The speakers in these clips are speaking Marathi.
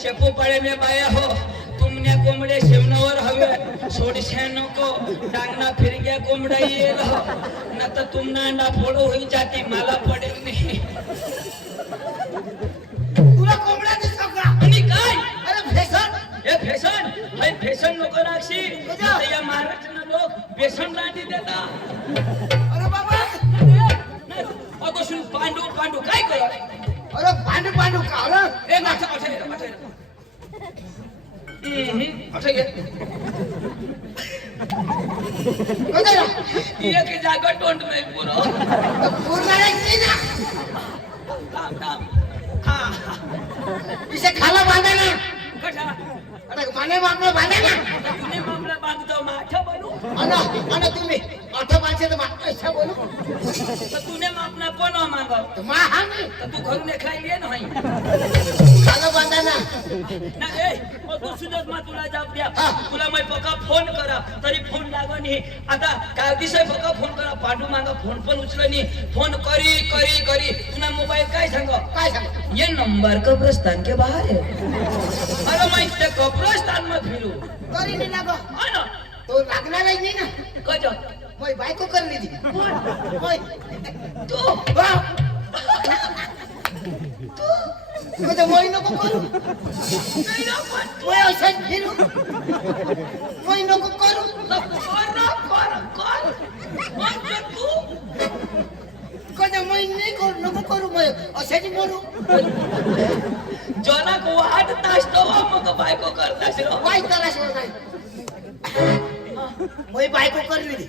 शेपू पाळे में बाया हो तुमने कोंबडे शेवनावर हवे सोडशे नको डांगना फिर गया कोंबडा येईल न तर तुमना अंडा फोडो होई जाती मला पडेल नाही तुला कोंबडा दिसतो का आणि काय अरे फॅशन हे फॅशन हाय फॅशन नको राक्षी या महाराष्ट्राना लोक बेसन रांडी देता अरे बाबा अगोसून पांडू पांडू काय कर अरे पांडू पांडू कावला ए माथा माथा माथा घे कधी एक जागा तोंड नाही पुरो पूर्ण नाही ना थांब थांब हा इसे खाला बांधा ना कशा अरे माने मामला बांधा ना तुने मामला बांधतो माथा बनू अना तुम्ही आठा बांधे तर पैसा बोलू तर तुने मापना कोण मागव तर मा हा नाही तर तू घरून खायली नाही खाला बांधा ना ना ए मग तू सुद्धा मा तुला जाप द्या तुला मैं पक्का फोन करा तरी फोन लागो नाही आता काय दिवसाय पक्का फोन करा पांडू मागा फोन पण उचल नाही फोन करी करी करी तुना मोबाईल काय सांग ये नंबर कब्रिस्तान के बाहर है अरे मैं ते कब्रिस्तान में फिरू करी नाही लागो हा ना तो लागणार नाही ना कजो मोय बायको करली ती मोय तू म्हणजे मोय नको करू नाही ना पण मोय असं फिरू मोय नको करू म्हणजे तू कधी मोय नाही करू नको करू मोय अशाची मरू जोना को आठ तास तो मग बायको करता शिरो वाई त्याला शिवाय नाही मोय बायको करली ती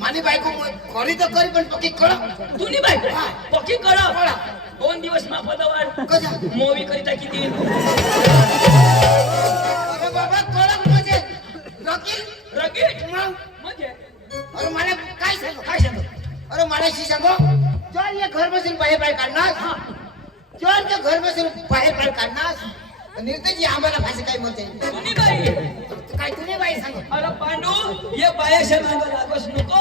माने बायको मोय करी तर करी पण पक्की कळ तुनी बायको पक्की करा कळा 2 दिवस मा पदवार कसा मूवी करिता किती अरे बाबा कळक म्हणजे रकील रगीट मग म्हणजे अरे मला काय सांग अरे मलाशी सांगो चल ये घर बसून बाहेर काढणार चल ते घर बसून बाहेर काढणार निर्देशी आम्हाला भाषा काय म्हणते तुनी बाई काय तुम्ही बाई सांगो अरे पांडू ये बाया मागं लागोस नको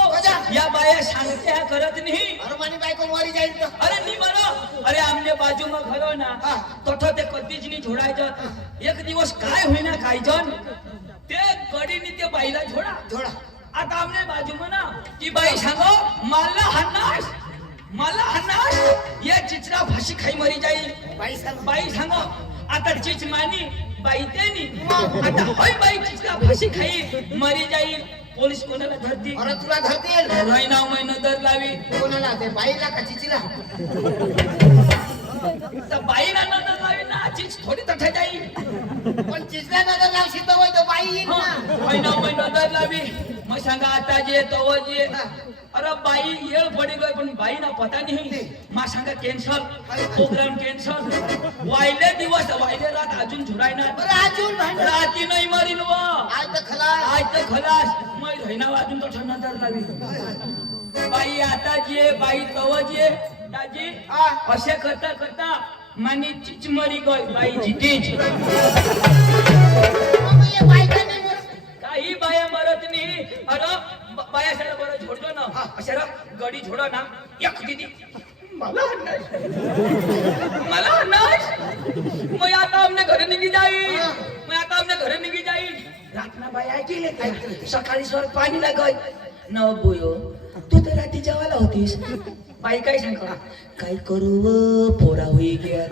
या बाया सांगते हा करत नाही अरे मानी बायको मरी जाईल तर अरे नी बरो अरे आमने बाजू में घरो ना तोठो ते कधीच नाही छोडायचं एक दिवस काय होईना काय जन ते गडीने ते बाईला छोडा आता आमने बाजू में ना ती बाई सांगो मला हन्नास ये चिचरा फाशी खाई मरी जाईल बाई सांगो आता चिच मानी बाई तेनी आता होय बाई चिचरा फाशी खाई मरी जाईल पोलीस कोणाला धरती अरे तुला धरतील महिना महिना दर लावी कोणाला ते बाईला का चिचीला तर बाईला नजर लावी ना चिच थोडी तठा जाईल पण चिचला नजर लावशी तर होय तो बाई येईल ना महिना दर लावी मग सांगा आता जे तो जे अरे बाई येळ पडी गई पण बाई ना पता नहीं मा सांगा कॅन्सल प्रोग्राम कॅन्सल वायले दिवस वायले रात अजून झुरायना अजून राती नाही मरील व आज तर खलास मग रहिना अजून तो नजर लावी बाई आता जे बाई तव जे दाजी असे करता करता मानी चिच मरी गई बाई जितीच काही बाया मरत नाही अरे बाया सारा बरं झोडतो ना अशा गडी झोडो ना एक दीदी मला मैं आता हमने घर निघी जाईल रातना बाया ऐकले सकाळी स्वर पाणी लागय न बोयो तू तर रात्री जेवायला होतीस बाई काय सांग काय करू पोरा होई गया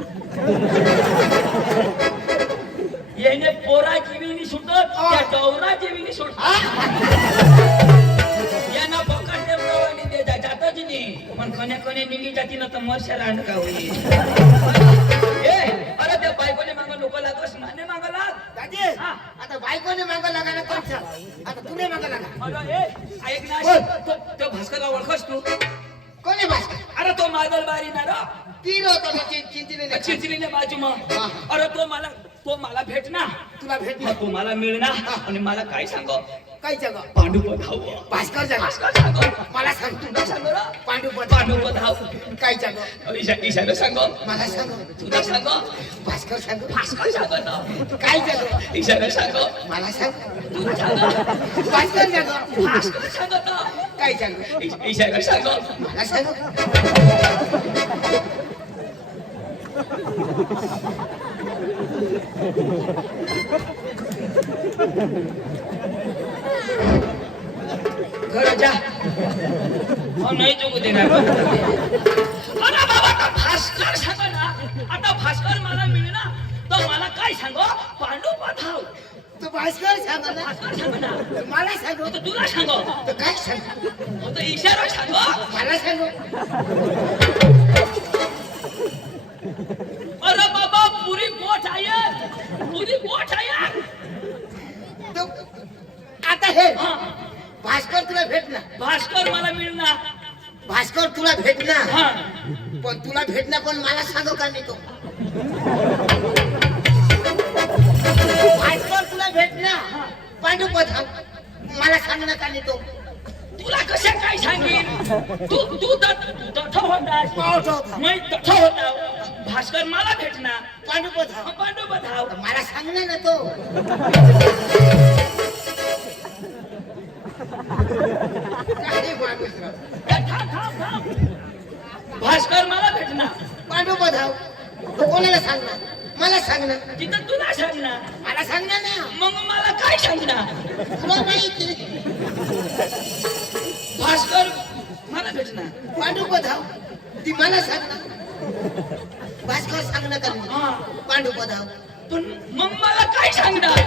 येणे पोरा जीवीनी सुटत त्या डवरा जीवीनी सुटत यांना पकडते प्रवानी दे जातच नाही पण कने कने निघी जाती ना तर मरशा रांड का होईल बायकोने मागं लागा ना कोणचा आता तुने मागं लागा अरे ए, ऐक ना बोल. तो भास्करला ओळखस तू कोणी भास्कर अरे तो मादल बारी ना रा तीर होता ना चिंचिने चिचरीने बाजू मग हा. अरे तो मला भेटना तुला भेटणार तो मला मिळणार आणि मला काय सांग काय जगा पांडू पधाव भास्कर जगा भास्कर सांग मला सांग तुला सांग रा पांडू पांडू पधाव काय जगा ईशाला सांग मला सांग तुला सांग भास्कर सांग भास्कर सांग ना काय जगा ईशाला सांग मला सांग तुला सांग भास्कर जगा भास्कर सांग ना काय जगा ईशाला सांग मला सांग घर जा हो नाही जोगू देणार अरे बाबा आता भास्कर सांग ना आता भास्कर मला मिळणार तर मला काय सांग पांडू पधाव तू भास्कर सांग ना भास्कर सांग ना मला सांग तर तुला सांग तर काय सांग तर इशारा सांग मला सांग अरे बाबा पुरी गोठ आहे तू आता हे हा, भास्कर तुला भेटणार भास्कर मला मिळणार भास्कर तुला भेटणार हा पण तुला भेटणार पण मला सांगू का नाही तो भास्कर तुला भेटणार पांडू पधाव मला सांगणार का नाही तो तुला कशा काय सांगेन तू तथा होतास पावठा होता. मी तथा होता भास्कर मला भेटणार पांडू पधाव पांडू पधाव मला सांगणार ना तो काय माणूस राव. थांब भास्कर मला भेटणार पांडू पधाव तो कोणाला सांगणार मला सांगणार तिथं तुला सांगणार मला सांगणार ना मग मला काय सांगणार तुला माहिती भास्कर मला भेटणार पांडू पधाव ती मला सांगणार भास्कर सांगणार का नाही? हा पांडू पधाव पण मग मला काय सांगणार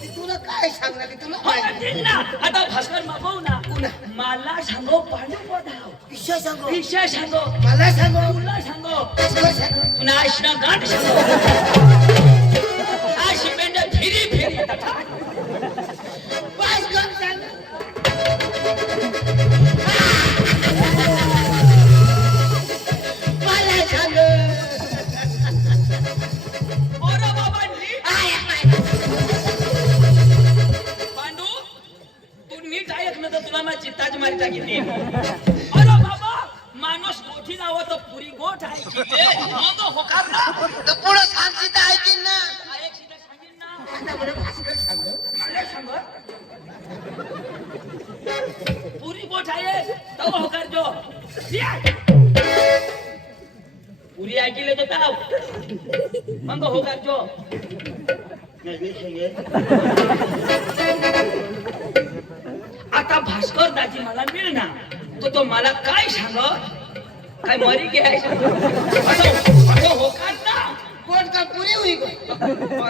ती तुला काय सांगणार ती तुला हो ना, माहिती तेच ना आता भास्कर मागव ना पुन्हा मला सांगो पांडू पधाव ईश्वर सांगो ईशा सांगो मला सांगो तुला सांगो भास्कर सांगो पुन्हा आशना गाठ सांगो अशी मेंढ फिरी भास्कर सांगो मला सांगो अरे बाबा नीट आय, आय. पांडू तू नीट ऐक ना तर तुला माझी चित्ताच मारी टाकीते अरे बाबा माणूस गोठी लावत पुरी गोठ आहे की मग होकार ना तर पुढं सांगते तर ऐकीन ना ऐक सीधा सांगेन ना आता बरं भास्कर सांगो मला सांग पुरी गोठ आहे तो होकार जो पुरी ऐकिले तो ताव मग होकार जो आता भास्कर दाजी मला मिळणार तो मला काय सांग काय मरी घ्यायचं असं होकार ना कोण का पुरी हुई गो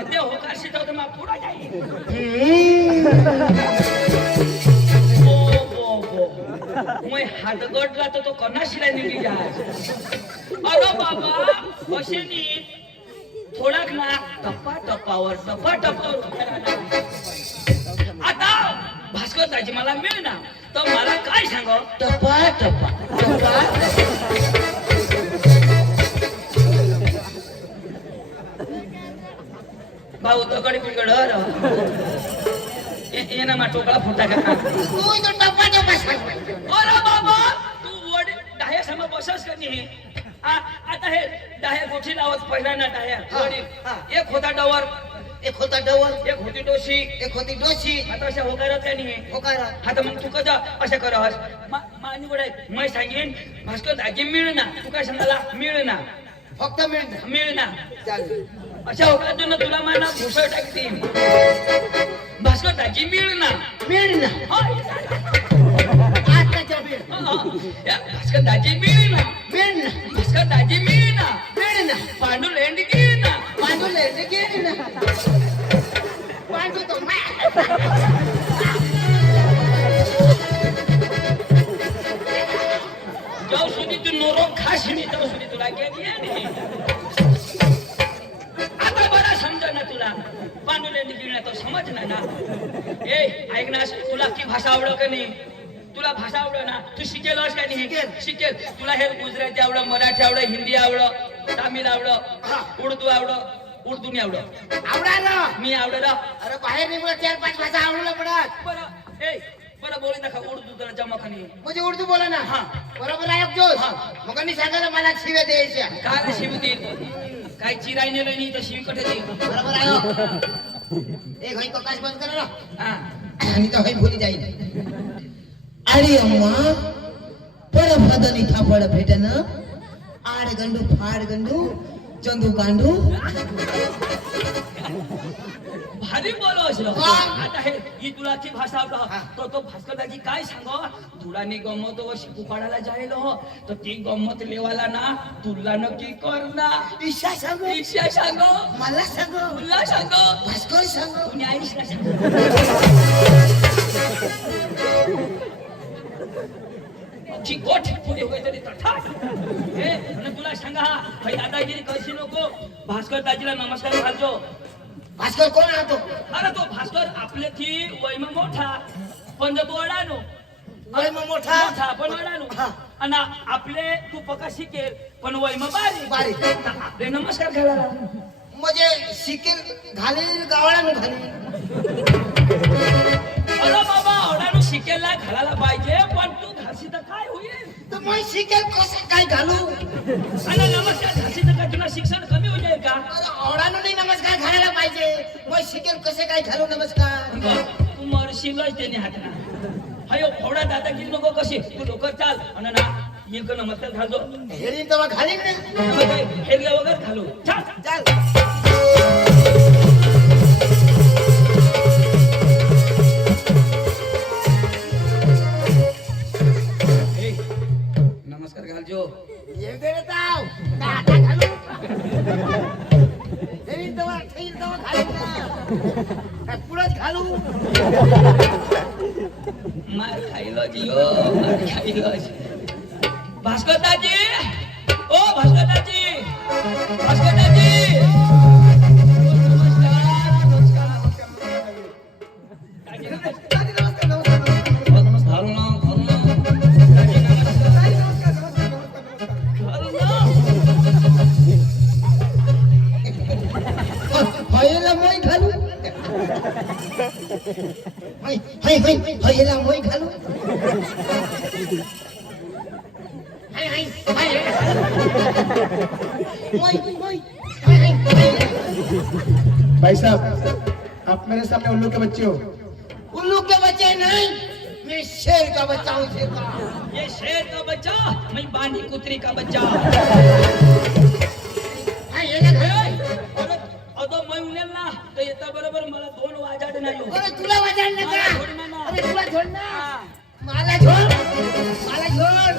ते होकार शिकवतो मग पुढे जाईल मैं हातगट जातो तो कणाशिला निघी जाय अरे बाबा असे नी थोडाक ना टप्पावर उभ्या राहणार. आता भास्कर दाजी मला मिळणार तर मला काय सांग टप्पा भाऊ दगड बिगड येणं मा टोकळा फुटा का तू इथं टप्पा सांग अरे बाबा तू वड डाह्या समोर बसस का नाही आता हे डाह्या गोठी लावत पहिला ना डाह्या हा, वडी हा. एक होता डवर एक होता डवल एक होती डोशी एक होती डोशी आता अशा होकारात का नाही होकारा आता मग तू कदा अशा करस मानी वड मैं सांगेन भास्कर दाजी मिळणार तू काय सांगाला मिळणार फक्त मिळणार मिळणार चालेल अशा होकारातून तुला माना घुसळ टाकते भास्कर दाजी मिळणार मिळणार आताच्या वेळ भास्कर दाजी मिळणार मिळणार भास्कर दाजी मिळणार मिळणार पांडू लेंड घेणार पांडूले गेली ना पांडू तो जाऊ सुधी तू नोरो खास मी जाऊ सुधी तुला घेते आता बरा समजा ना तुला पांडुले निघिळण्या तो समज ना ना ए ऐक ना तुला की भाषा आवड का नाही तुला भाषा आवड ना तू शिकेलस का नाही शिकेल तुला हे गुजराती आवड मराठी आवड हिंदी आवड तामिळ आवड उर्दू आवड उर्दू नाही आवड आवडायला मी आवड अरे बाहेर निघून 4-5 भाषा आवडला पडत बरं ए बरं बोली नका उर्दू तर जमाखानी म्हणजे उर्दू बोला ना हा. बरोबर आहे जोश मग मी सांगायला मला शिव्या द्यायच्या काय शिव देईल काय चिराय नेलं नाही तर शिवी कटे देईल बरोबर आहे एक होई प्रकाश बंद कर ना हा आणि तो होई भुली जाईल अरे अम्मा पड भादनी थापड भेटन आड गंडू फाड गंडू चंदू गांडू भारी बोलो असलो हा. आता हे ही तुलाची भाषा आवडा तो भास्करदाजी काय सांगो तुलानी गमत शिकू काढायला जायलो तर ती गमत लेवाला ना तुला नक्की कर ना ईशा सांगो ईशा सांगो मला सांगो तुला सांगो भास्कर सांगो तुम्ही आईशला सांगो ची गोठ पुढे होय तरी तठा हे आणि तुला सांगा भाई दादागिरी कशी नको भास्कर दाजीला नमस्कार घालतो भास्कर कोण राहतो अरे तो भास्कर आपले की वैम मोठा पण तो अडानो वय मग मोठा मोठा पण अडानो हा. आणि आपले तू पका शिकेल पण वैम बारीक बारीक. तर आपले नमस्कार घालायला म्हणजे शिकेल घालील गावळा घालील अरे बाबा अडानो शिकेलला घालायला पाहिजे पण तू घासी तर काय होईल तर मग शिकेल कसं काय घालू आणि नमस्कार घासी तर काय तुला शिक्षण कमी होईल का आवडानो नाही नमस्कार घालायला पाहिजे मग शिकेल कसे काय घालू नमस्कार तू मरशीलच त्याने हातना हायो फोडा दादागिरी नको कशी तू लोक चाल आणि ना एक नमस्कार घालतो हेरी तेव्हा घालीन ना हेरल्या वगैरे घालू चाल चाल ए, नमस्कार घालजो येऊ दे रे ताव का आता घालू हेरी तेव्हा ठेईल तेव्हा घालीन ना काय पुढंच घालू मार खायलो जियो मार खायलो भास्कर दाजी ओ भास्कर दाजी भास्कर दाजी हयला मोय घालू हयला मोय घालू हाय हाय हाय मोय मोय भाई साहब आप मेरे सामने उल्लू के बच्चे हो उल्लू के बच्चे नहीं मैं शेर का बच्चा हूँ शेर का ये शेर का बच्चा मैं बांधी कुतरी का बच्चा हाय ये ना घाल अदो मैं उनेल ना तर येता बरोबर मला 2 वाजाड नाही हो. अरे तुला वाजणार ना मला सोडणार ना. अरे तुला छोड ना हा. मला छोड मला छोड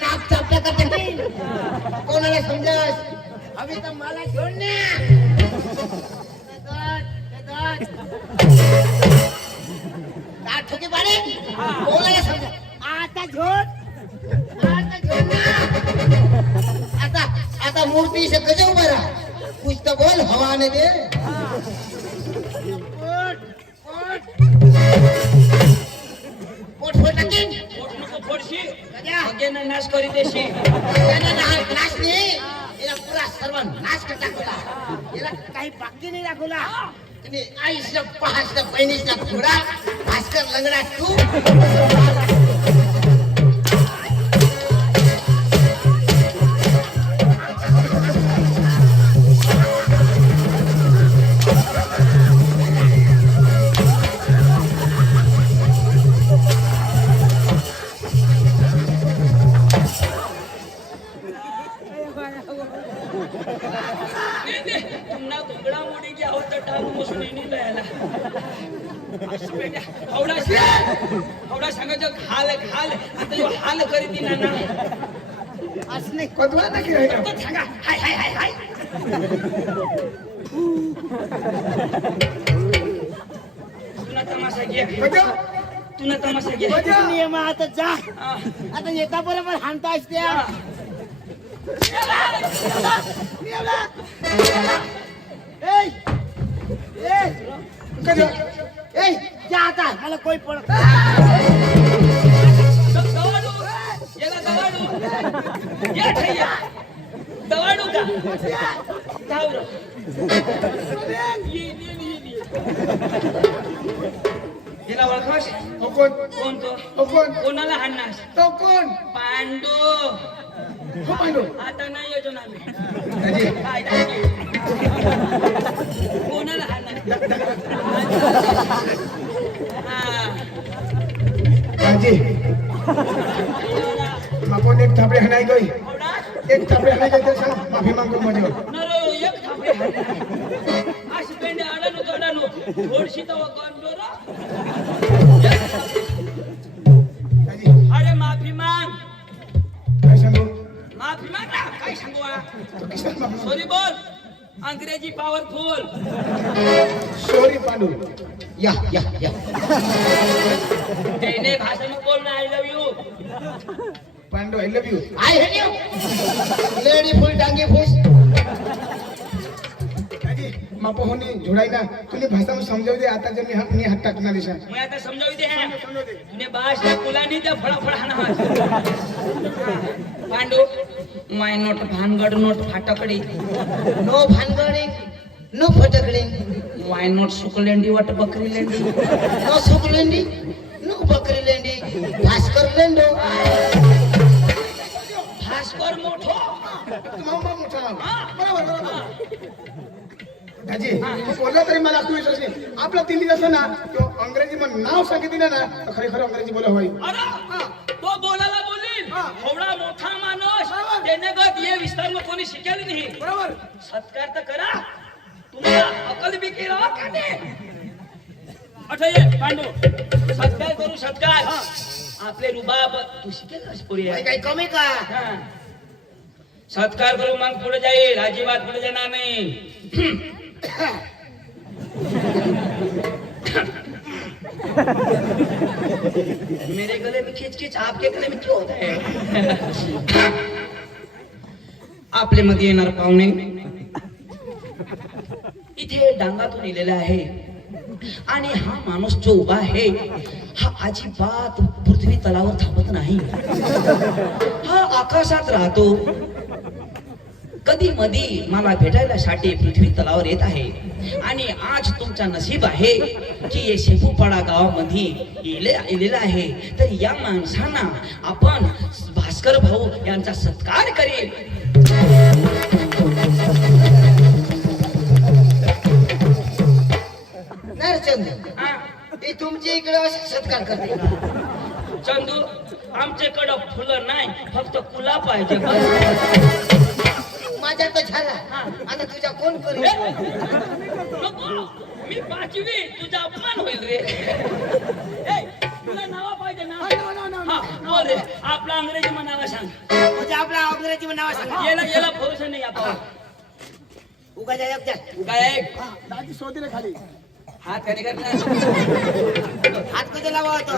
नाक चापल्या का ते कोणाला समजस अभी तर मला छोड ना दात ठोके पाडे कोणाला समजस आता छोड आता छोड ना आता मूर्ति से कजे उभा रहा कुछ तो बोल हवा आने दे पोट फोट टाकीन पोट नको फोडशी गजा अगेन नाश करी देशी त्याने नाश नाही याला पुरा सर्व नाश कर टाकला याला काही बाकी नाही दाखवला आणि आईसला पहासला बहिणीसला पुरा भास्कर लंगडा तू तुमना घोंगडा मोडी की आवत टाक मोसून येणी लयाला असं बेटा हवडा सांगायचं घाल घाल आता जो हाल करीत ना ना असले कदवा ना की रहेगा तो सांगा हाय हाय हाय हाय तुला तमाशा घे बजा तुला तमाशा घे बजा नियम आता जा हा. आता येता बरोबर हाणता असत्या जा आता मला कोई पडत दवाडू याला दवाडू या ठैया दवाडू का धाव रे हिला ओळखास कोण कोण तो कोण कोणाला हाणणार तो कोण पांडू हो पांडू आता नाही येतो ना आम्ही दाजी काय दाजी? कोणाला हाणणार हा दाजी आपण एक थापडे हाणाय गई आवडा? एक थापडे हाणाय गई तर सांग माफी मागतो माझ्यावर नरो एक थापडे हाणणार. अशी पेंडे अडाणू तोडाणू थोडीशी तर कंडोरा दाजी अरे माफी माग काय सांगू माफी माग ना काय सांगू आ? तो किसान माफी सॉरी बोल अंग्रेजी पॉवरफुल सॉरी पांडू या या या त्याने भाषा में बोलना I love you Pandu I love you I hate you lady फुल टांगी फुस दाजी मापो होनी जोड़ाई ना तूने भाषा में समझाव दे आता जब मी हात टाकणार दिशा मैं आता समझावी दे हैं तूने बास ने कुला नहीं दे फड़ा हाना पांडू माय नोट भानगड नोट फाटकडी नो भानगडिंग नो फटकडिंग माय नोट सुकलेंडी वट बकरी लेंडी नो सुकलेंडी नो बकरी लेंडी भास्कर लेंडो भास्कर मोठो मामा मोठा बरोबर बरोबर दाजी तू बोलला तरी मला तू विश्वास नाही आपला दिल्ली असं ना तो अंग्रेजी मध्ये नाव सांगितलं ना तर खरे खरं अंग्रेजी बोला होई अरे तो बोलायला बोलील एवढा मोठा माणूस त्याने गत ये विस्तार में कोणी शिकेल नाही बरोबर सत्कार तर करा तुम्हाला अकल बी केला का नाही अठये पांडू सत्कार करू सत्कार आपले रुबाब तू शिकेल पुढे काही कमी का हा. सत्कार करू मग पुढे जाईल अजिबात पुढे जाणार नाही मेरे गले में खींच खींच आपके गले में क्यों होता है आपले मध्ये येणार पाहुणे इथे डांगातून लिहिलेला आहे आणि हा माणूस जो उभा आहे हा अजिबात पृथ्वी तलावर थांबत नाही हा आकाशात राहतो कधी मधी मला भेटायला साठी पृथ्वी तलावर येत आहे आणि आज तुमचा नशीब आहे की हे शेपूपाडा गावामध्ये येलेला आहे तर या माणसांना आपण भास्कर भाऊ यांचा सत्कार करेल नरचंद हा, हे तुमच्या इकडे असे सत्कार करते का? चंदू आमच्याकडं फुलं नाही फक्त कुला पाहिजे बस. माझ्या तर झाला आता तुझ्या कोण करू नको, मी पाचवी तुझा अपमान होईल रे ए, तुला नावा पाहिजे ना हा, बोल रे आपला अंग्रेजी म्हणावा सांग म्हणजे आपला अंग्रेजी मध्ये नाव सांगा याला भरोसा नाही आपण उगा जा एक जा. काय ऐक दाजी सोदीले खाली हात खाली कर ना हात कधी लावा होतो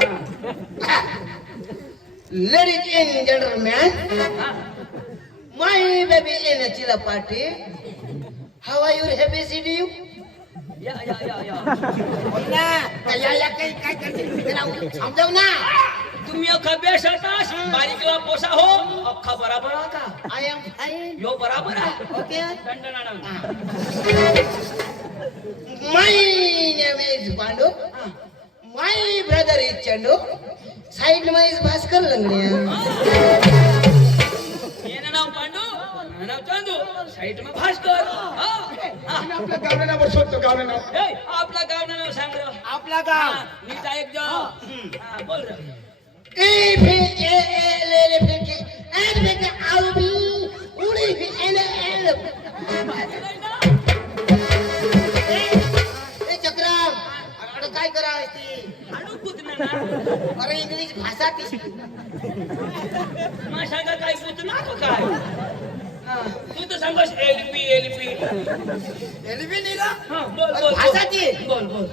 लेडीज इन जेंटलमॅन हा, my baby in Chilapati how are you happy see do you या बोल ना या काही काय करते त्याला समजाव ना तुम्ही अख्खा बेस होतास बारीकला पोसा हो अख्खा बराबर हा का आय एम फाईन यो बराबर आहे ओके दंडनाना my name is Pandu my brother is Chandu side मध्ये इज भास्कर लंगड्या येणं नाव पांडू नाव चांदू साईड में भास्कर हा, हा. आणि आपल्या गावना नाव शोधतो गावना नाव ए, आपला गाव नाव सांग रे आपला गाव नीचा एक जो हा, बोल रे ए फे ए ए ले ले फे के एन फे के आउ बी उड़ी फे एन एन ए चक्राम अरे काय कराय ती हाडू कुदना ना अरे इंग्लिश भाषा ती माशा का काय कुदना तो काय हा, तू तर सांगस एलपी एलबी नीला हा बोल बोल भाषा ती बोल बोल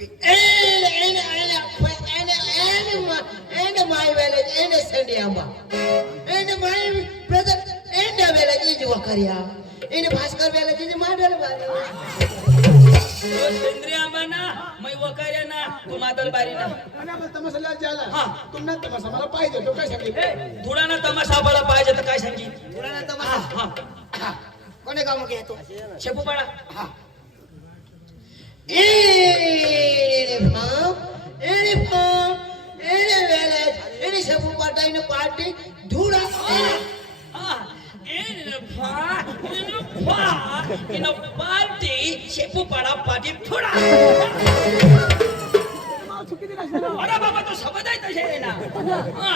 एन एन एन एन एन एन माय वैलेज एन संडियामा एन माय ब्रदर एन वकारिया એને ભાસ્કર બેલે જે માડલ બારી तो सेंद्रिय आंबाना मै वकार्याना तू मादल बारीना आणि आम्हाला तमाशाला जायला हा. तुम्हाला तमाशा मला पाहिजे तो काय सांगितलं ए धुळाना तमाशा बळा पाहिजे तर काय सांगी પુરાના हा તમારા हा કોને કામ કે તો शेपू पडा હા એને વેલે એને સબુ પાટાઈને પાર્ટી ધૂળા हा इन पार्टी शेपू पडा पार्टी थोडा चुकी दिला असेल. अरे बाबा तो समज आहे तसे ना हा,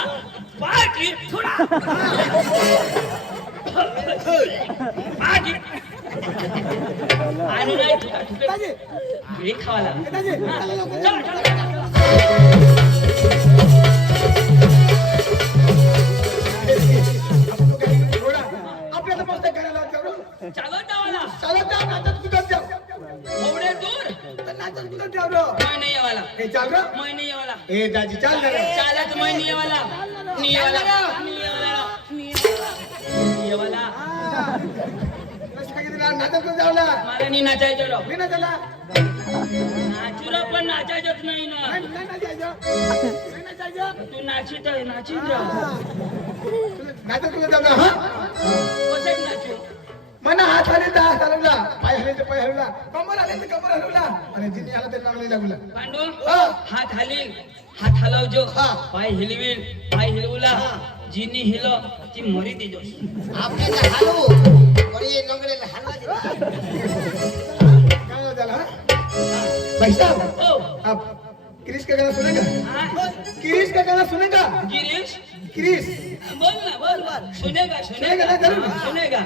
पार्टी थोडा पार्टी आणि नाही दाजी, हे खावाला दाजी, हा, चला लवकर. चला, चला. आपण तो काही थोडा आपल्याला फक्त करायला करू चालत जावाला चालत जाऊ नाचत कुठं जाऊ एवढे दूर तर नाचत कुठं जाऊ रो मैं नाही येवाला हे चाल रो मैं नाही येवाला हे दाजी चाल ना रे. चालत मैं नाही येवाला नाही येवाला नाही येवाला नाही येवाला कसं काय दिला नाचत कुठं जाऊ ना मला नाही नाचायचं राव मी नाचायला नाचूला पण नाचायचंच नाही ना नाही नाही नाचायचं नाही नाचायचं तू नाचित आहे नाचित राव नाचत कुठं जाऊ ना हा कसं नाचू मना हात आले तर हात हलवला पाय हले तर पाय हलवला कमर आले तर कमर हलवला आणि जिने आला तर नांगली लागला पांडू हा. हात हलील हात हलवजो हा. पाय हिलवील पाय हिलवला जिनी हिल ती मरी देजो આપણે તો હાલવું પણ એ નંગડે હાલવા દે काय झालं हा भाई साहब ओ आप क्रिश का गाना सुनेगा हा? क्रिश का गाना सुनेगा गिरीश क्रिश बोल ना बोल सुनेगा सुनेगा ना, जरूर. सुनेगा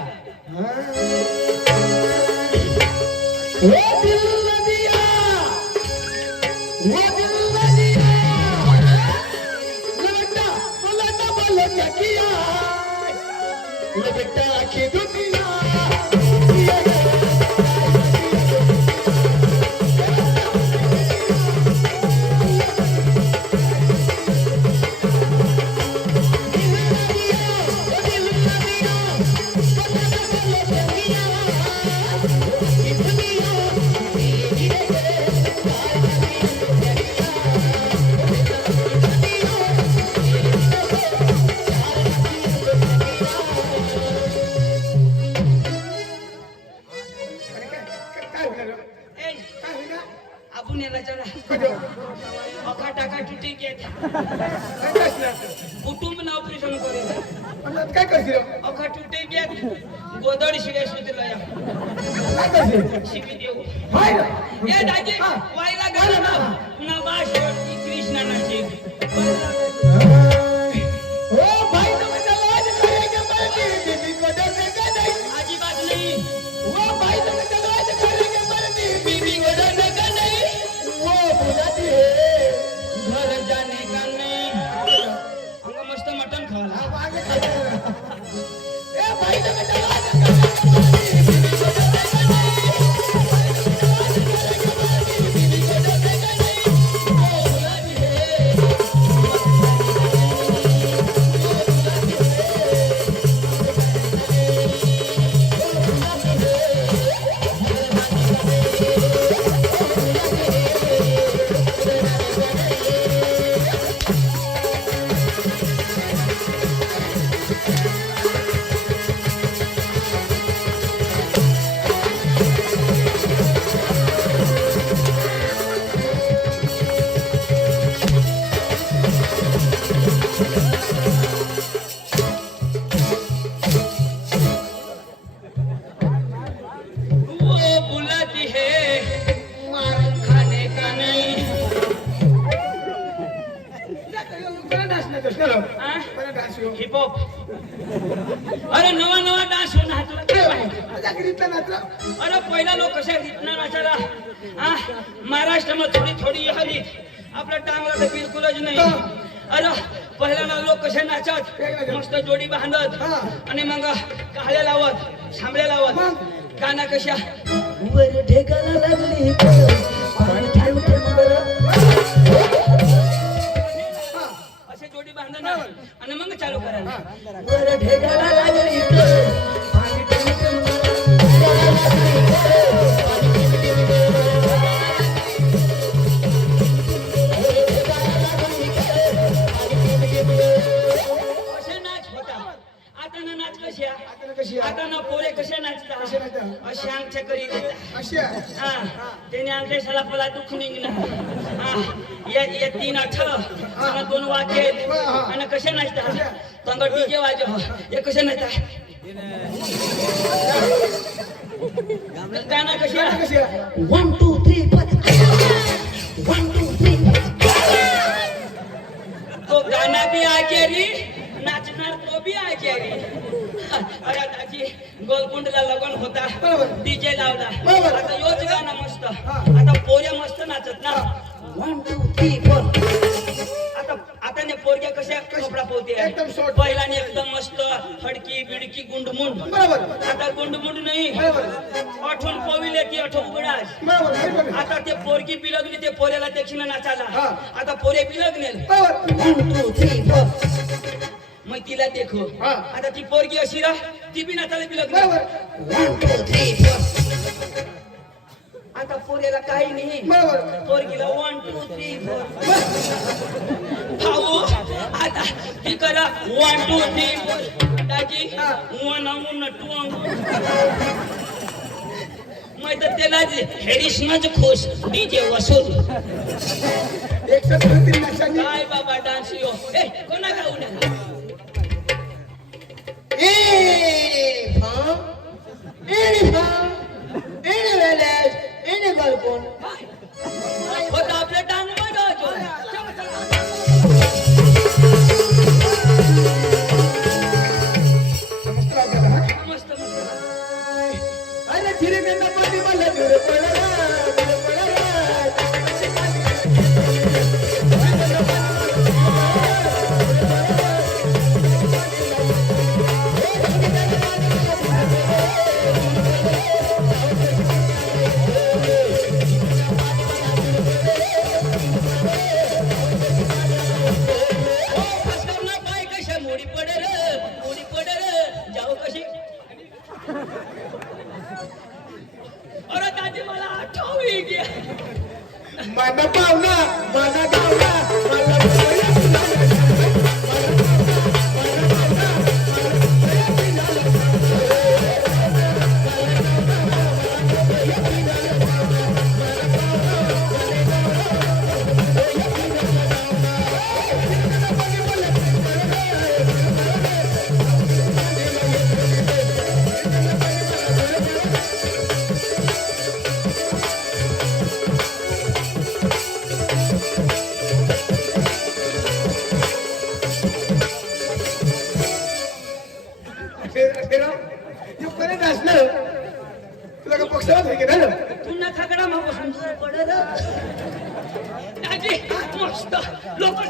वो दिल न दिया वो दिल न दिया लौटा बोलो क्या किया ये बेटा आखिर दुनिया काय होणार ए काय होणार आपण याला चला कधी अखा टाका तुटी घेत काय करशील कुटुंब ना ऑपरेशन करेल म्हणलं काय करशील अखा तुटी घेत गोदड शिड्या सुतला या काय करशील शिकी देऊ हाय ए दाजी हा. वायला गेला ना पुन्हा बा शेवटी कृष्णानाची ओ भाई तुम जवान करेंगे मरनी बीबी को डरने का नहीं अजिबात नाही वो भाई तुम जवान करेंगे मरनी बीबी को डरने का नहीं वो बुलाती है घर जाने का नाही अंग मस्त मटण खावाला आप आगे खड़े ए भाई तुम जवान करेंगे मरनी बीबी को डरने का नहीं बीबी को डरने का नहीं वो बुलाती है वो बुलाती है मार खाने का नहीं बड़ा डांस नाही तो चलो आ? बड़ा डांस हो हिप हॉप अरे नवा नवा डान्स हो ना तुला काय माहिती जागरीतला नाचला अरे पहिला लोक कशा रीतना नाचायला हा महाराष्ट्रामध्ये थोडी थोडी हली आपल्या टांगला तर बिलकुलच नाही अरे पहिला ना लोक कसे नाचत मस्त जोडी बांधत हा. आणि मग काळ्या लावत सांबळ्या लावत मग? गाणं कशा वर ढेगाला लागली पाणी ठेव ठेव बरं असे जोडी बांधणार आणि मग चालू करायला वर ढेगाला लागली पाणी ठेव असे नाच होता आता ना नाच कशी आहे? आता कशी आहे? आता ना पोरे कसे कसे नाचतात नाचतात? असे आमच्या करी देतात अशी आहे. हा त्याने आमच्या शाला पला दुःख निघणार हा ये तीन अठ आणि दोन वाक्य आणि कसे नाचतात तंग डीजे वाजव हे कसे नाचतात गाणं कशी आहे? कशी आहे? 1 2 3 1 2 3 तो गाना भी आचारी नाचणार तो भी आचारी अरे दाजी गोलकुंडला लगन होता बरोबर. डीजे लावला बरोबर. आता योच गाणं मस्त हा. आता पोऱ्या मस्त नाचत ना 1 2 3 4 आता आता ने पोरग्या कशा कपडा पोहते एकदम short. पहिला ने एकदम मस्त फडकी बिडकी गुंडमुंड बरोबर आता गुंडमुंड नाही बरोबर आठवण पोविले ती आठवण उघडास बरोबर बरोबर आता ते पोरगी बिलगली ते पोऱ्याला देखील नाचाला हा. आता पोरे बिलगले बरोबर 1 2 3 4 मग तिला देखो हा. आता ती पोरगी अशी राह ती बी नाचायला बिलगली बरोबर 1 2 3 4 आता पोरेला काही नाही बरोबर पोरगीला 1 2 3 4 भाऊ आता ती करा 1 2 3 4 दाजी हा. 1 अंगून 2 अंगून मग तर त्याला हेडिशनच खुश डीजे वसूल 133 लक्षांनी काय बाबा डान्स यो ए कोणा गाऊ नका Any balcon. होता आपलं डांग बजावतो नमस्कार आपल्याला, हा? मस्त मस्त अरे फिरे में ना पानी वाला दूर पड़ा फसवणार पाय कशा मोडी पडेल जाऊ कशी अरे दादी मला आठवली गे मन पावना मन गावना मला तू कोणी नाचलं तुला का पक्षात आहे की नाही तू न खाकडा मग पडल दादी मस्त लोक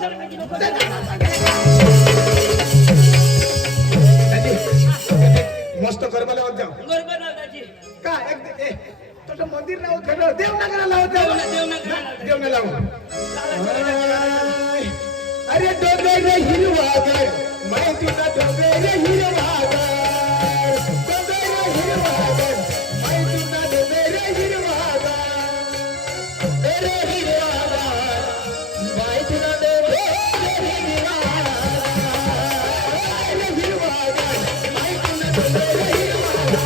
मस्त करमाला जाऊ बरोबर ना दाजी का तुझं मंदिर नाव ठरलं देवनगरला लावत देवना लावू अरे डोंगर हिरवागर मैं तुझा डोंगर हिरवागर डोंगर हिरवागर मैं तुझा डोंगर हिरवागर डोंगर हिरवागर मैं तुझा डोंगर हिरवागर हिरवागर मैं तुझा डोंगर हिरवागर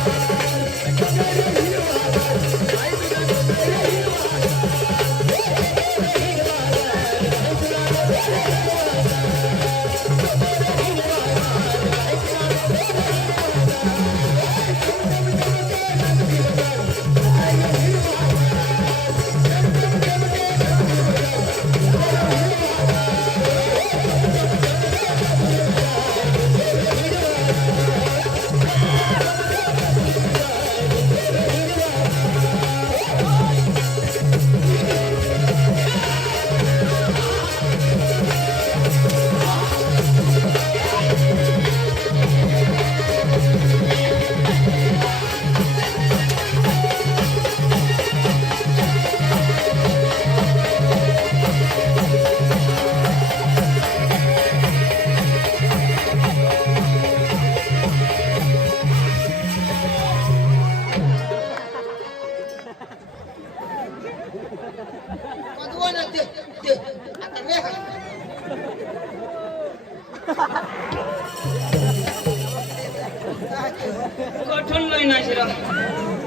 कठून लय नाशिरा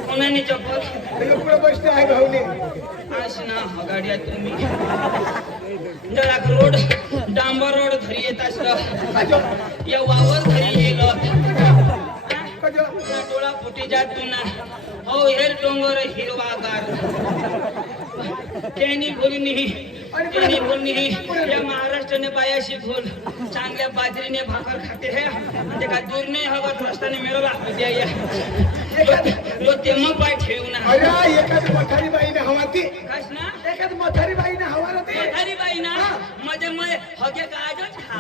कोणाने चप्पल पुढे बसते आहे भाऊने आश ना गाड्या तुम्ही जरा रोड डांबर रोड धरी येत असलं या वावर धरी गेलो डोळा फुटी जात तू ना हो हेर डोंगर हिरवागार त्यांनी बोलणी या महाराष्ट्राने बायाशी बोल चांगल्या बाजरीने भाकर खाते है म्हणजे का दूर नाही हवा रस्त्याने मिळवला लो ते मग पाय ठेवू ना अरे एखादी मथारी बाईने हवा ती कस ना एखादी मथारी बाईने हवा ना ते म्हातारी बाई ना मध्ये मग हगे काजच खा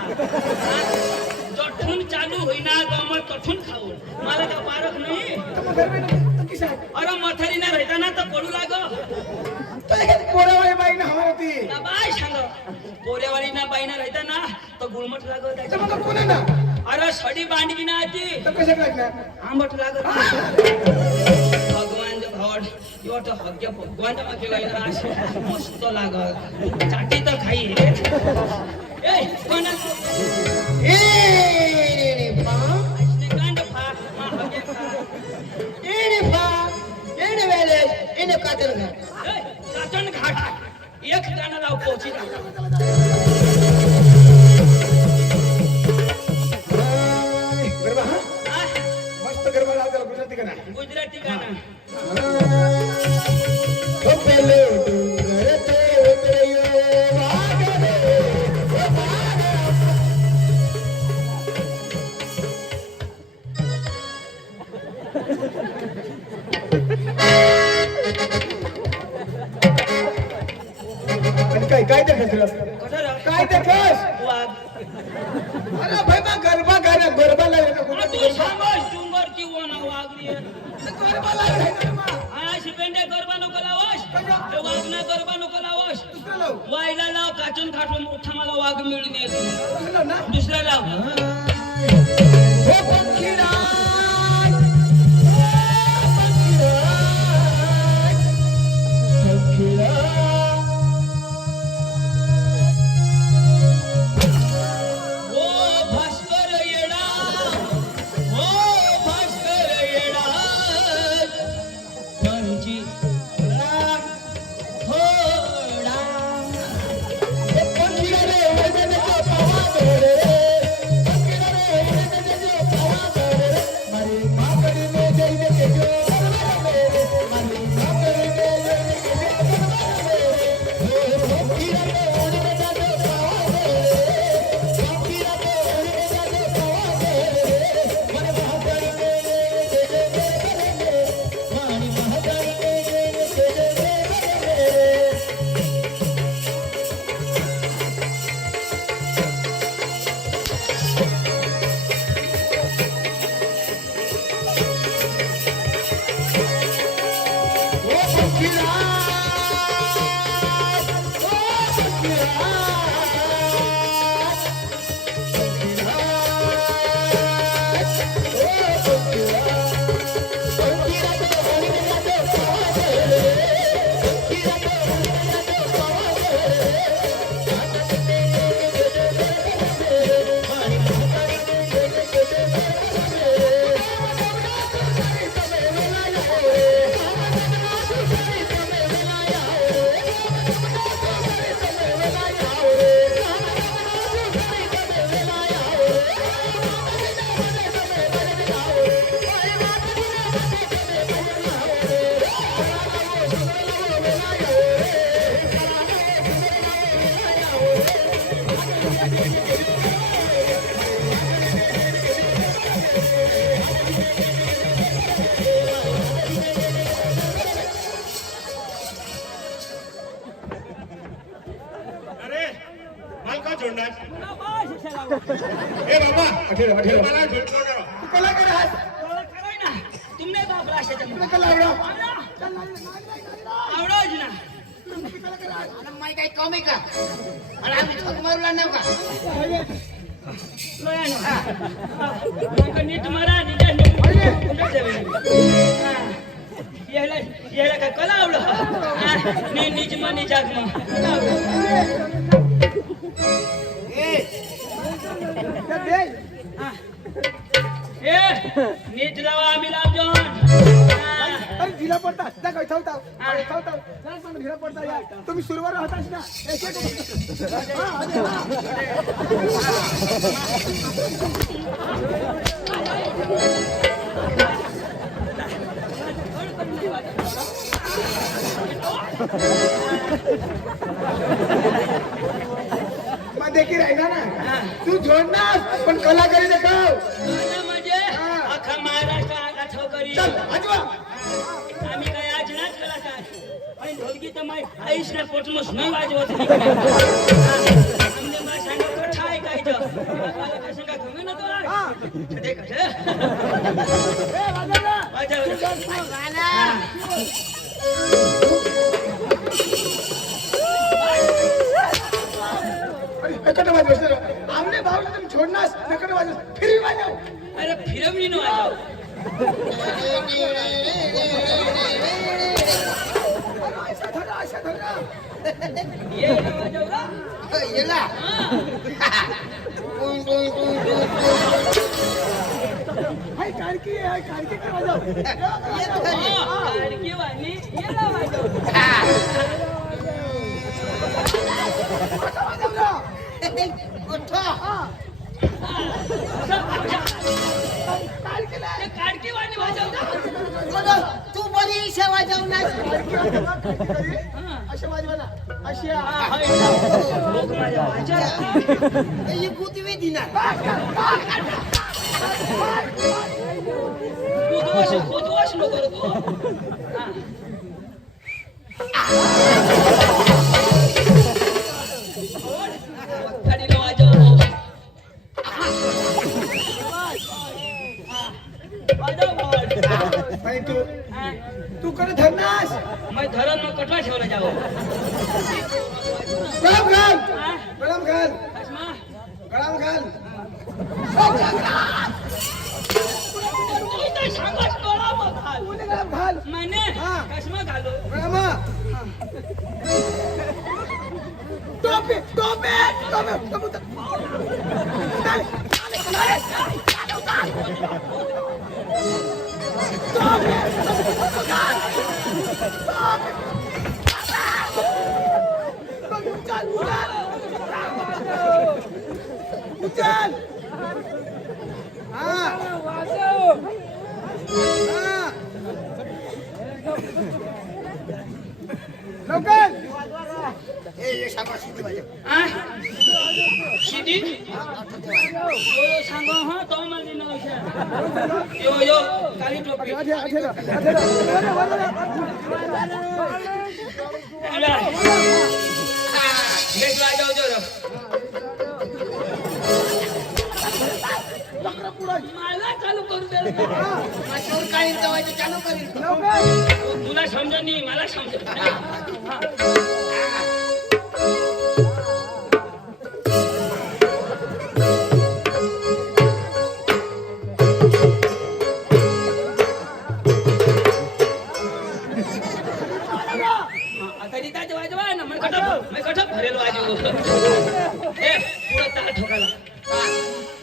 जठून चालू होईना गमत तठून खाऊन मला का पारख नाही अरे मथारी ना राहताना तर पडू लाग पोरावाई बाईने हवा ना ती ना बाय सांग पोऱ्यावाली ना बाई ना राहताना तर गुळमट लागत तर मग कोण आहे ना अरे सडी बांडगी ना आती तर कशा लागणार आंबट लागत भगवान भावड एवढं हग्या भगवान मागे लाईना असे मस्त लागत चाटी तर खाई ए कोण ए रे बा गांड फा मा हग्या खा एने बा एने वेले एने कातर घाट काटण घाट एक गाणं लाव पोची गरबा हा मस्त गरबा लावला गुजराती गाणं गुजराती गाणं ओ पेले डोंगर ते उतरयो वागरे ओ वागरे आणि काय देखत तुला कठोर काय देखस वाघ अरे भाई बा गरबा गाणं गरबा लागला तू गुजराती सांगोस डुंगर की वना वाघरी गरबा लागला आशी पेंडे गरबा नको लावस ते वाघना गरबा नको लावस दुसरं लाव वाईला लाव काचून खाटून मोठा मला वाघ मिळून येतो दुसरं ना दुसरा लाव हो पंखीरा ओ भास्कर येडा ओ भास्कर येडा पंची होडा जोडणार ए बाबा अठेल अठेल मला झोडको करा तू कलाकार आहेस तुमने बाप राशाच्या तुला कला आवडा आवडोच ना आणि माई काही कमी का आणि आम्ही ठोक मारूला नाही का मग नीट मारा याला याला काय कला आवड मी निज मनी जाग हा. ए नीट लावा आम्ही लावजोन अरे ढिला पडता जा काय थांबता थांबता जा पण ढिला पडता या तुम्ही सुरुवात राहताच ना मग देखील राहिला ना तू जोडणार पण कलाकारी देखाव म्हणजे अख्खा महाराष्ट्र आगाछाव करी चल आजवा आम्ही काय आज नाच कलाकार आणि ढोलकी तर माय आईश ना पोटमस नाही वाजवत आमने मला सांगा कथा ऐकायचं मला काय सांगा गंगा ना तुला ते कसं ए वाजवला नकट वाजव सर आमने भावला तुम्ही छोडनास नकट वाजव फिरवी वाजव अरे फिरवणी न वाजव अशा धरा ये वाजवला येला हाय कारकी आहे कारकी काय वाजव कारकी वाणी येला वाजव वाजवला कारकी वाणी वाजवला तू बरी सेवा जाऊ ना अशा वाजवा ना अशी लोक माझ्या ही कुती दिना खुदवाश नको रे तू थाडीला वाजव भाई तू करे धरनास मैं धरण में कटवा ठेवला जावं गळम घाल गळम घाल कसमा गळम घाल तू तर सांगत डोळा मग घाल तू गळम घाल मैंने कसमा घालो गळम टोपे टोपे टोपे उचल लवकर शिदी यो सांगो हा तो माझी नाव यो यो काली टोपी लेट वाजव जो मला चालू करू दे काय चालू करील तुला समजा नाही मला समजा आता रिताचे वाजवा ना मैं कटप भरेल वाजवू हे पुढं ताल ठोकायला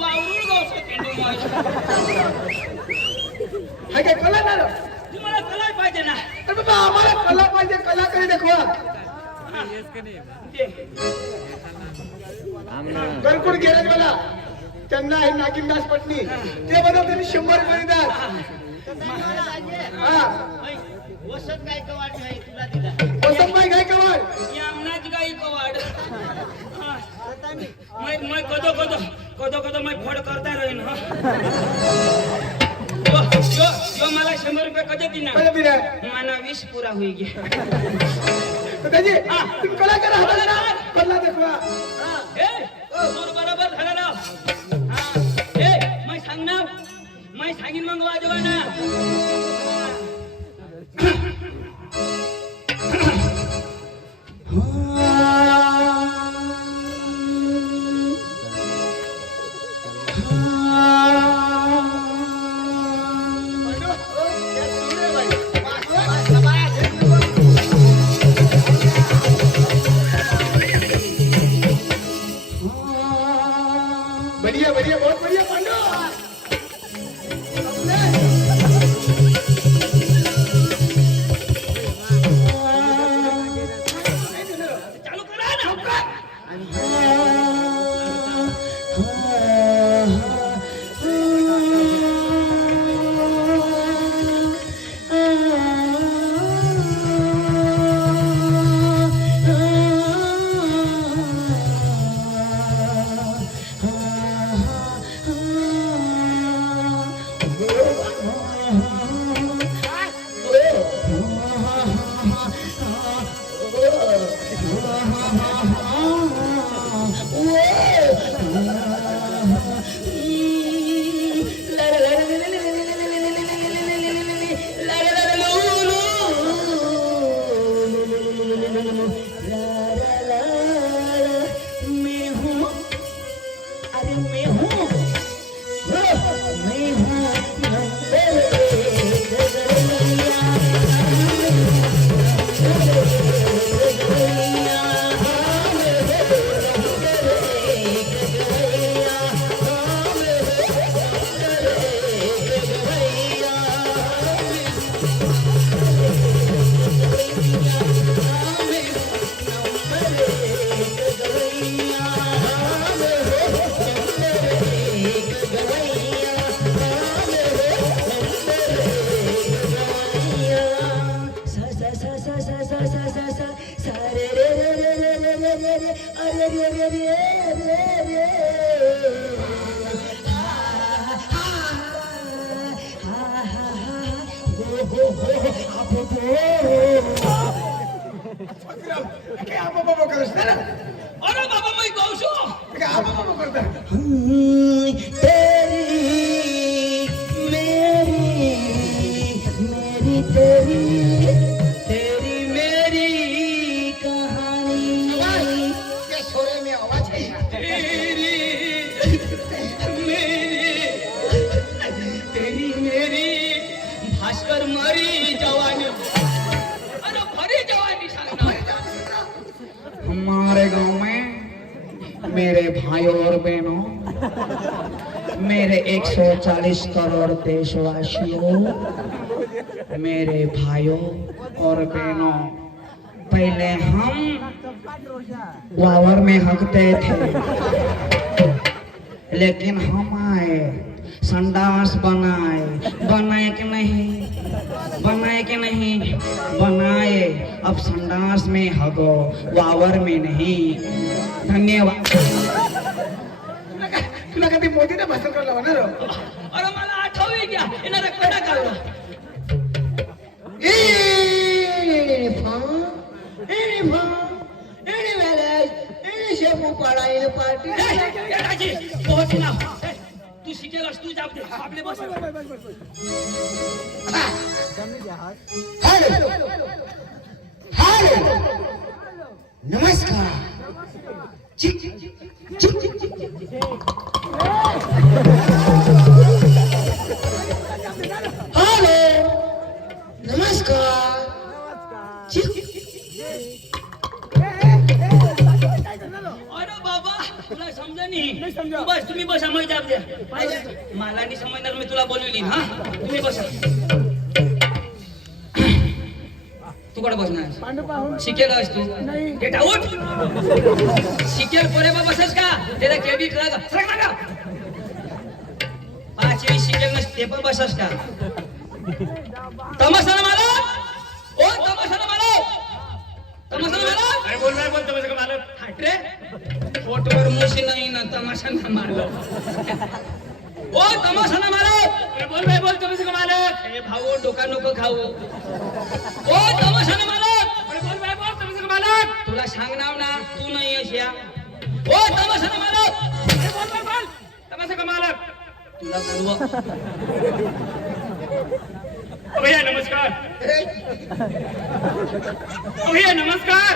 वावरून गावचं पेंडू माझं. हाय काय कला ना रे? तुम्हाला कलाय पाहिजे ना. तर बाबा आम्हाला कला पाहिजे, कलाकारी दाखवा. ते गरकुड गॅरेज वाला त्यांना आहे नागिनदास पटणी, ते बनवते 100 रुपये द्या. हा वसंत गायकवाड आहे, तुला दिला. वसंतबाई गायकवाड. यामनाच गाई कवाड. मैं कदो मैं फोड करता रहेन. हा यो मला 100 रुपये कधी दिना. कधी दिले? माना 20 पुरा होई गे. तर त्याची तुम्ही कला करा, हाताला ना कला दाखवा. ए सूर बरोबर झाला ना. हा ए मैं सांग ना, मैं सांगीन मग वाजवा ना. बढ़िया बढ़िया, बहुत बढ़िया पांडु. चालू करा ना. काय आपा बाबा करस ना? अरे बाबा मैं गाऊ छो. काय आपा बाबा करता? तेरी मेरी कहानी. ते सोरे में आवाज है. तेरी मेरी भास्कर मरी जवानी. अरे भरी जवानी सांगना. हमारे गांव में मेरे भाइयों और बहनों, मेरे 140 करोड़ देशवासियों, मेरे भाइयों और बहनों, पहले हम वावर में हकते थे, लेकिन हम आए संडास बनाए कि नहीं बनाए. अब संडास में हगो, वावर में नहीं. धन्यवाद. तुला कधी मोदीने भाषण करायला होणार? अरे मला आठवली घ्या येणारा कडा काढला. पार्टी पोहोच ना. तू शिकेलस तू जाप दे आपले बस. हॅलो हॅलो नमस्कार. चिक चिक चिक चिक चिक. हॅलो नमस्कार. चिक चिक अरे बाबा तुला समजा नाही. नाही समजा. बस तुम्ही बसा मग जाब द्या मला नाही समजणार मी तुला बोलवली हा तुम्ही बसा तू कुठं बसणार पांडू पाहून शिकेल आहेस तू नाही. गेट आउट शिकेल पोरे बसस का त्याला केबी कळा का सरक ना पाचवी शिकेल नसते पण बसस का तमाशाला मालक ओ तमाशाला मालक तमाशाला मालक अरे बोल काय बोलतो कसं मालक हट रे पोटवर मुशी नाही ना तमाशा ना मारलो ओ तमाशा ना मालक अरे बोल काय बोलतो कसं मालक ए भाऊ डोका नको खाऊ ओ तमाशा ना मालक अरे बोल काय बोलतो कसं मालक तुला सांगणार ना तू नाही येस या ओ तमाशा ना मालक अरे बोल तमाशा का मालक तुला बोलवा ओ भैया नमस्कार ओ भैया नमस्कार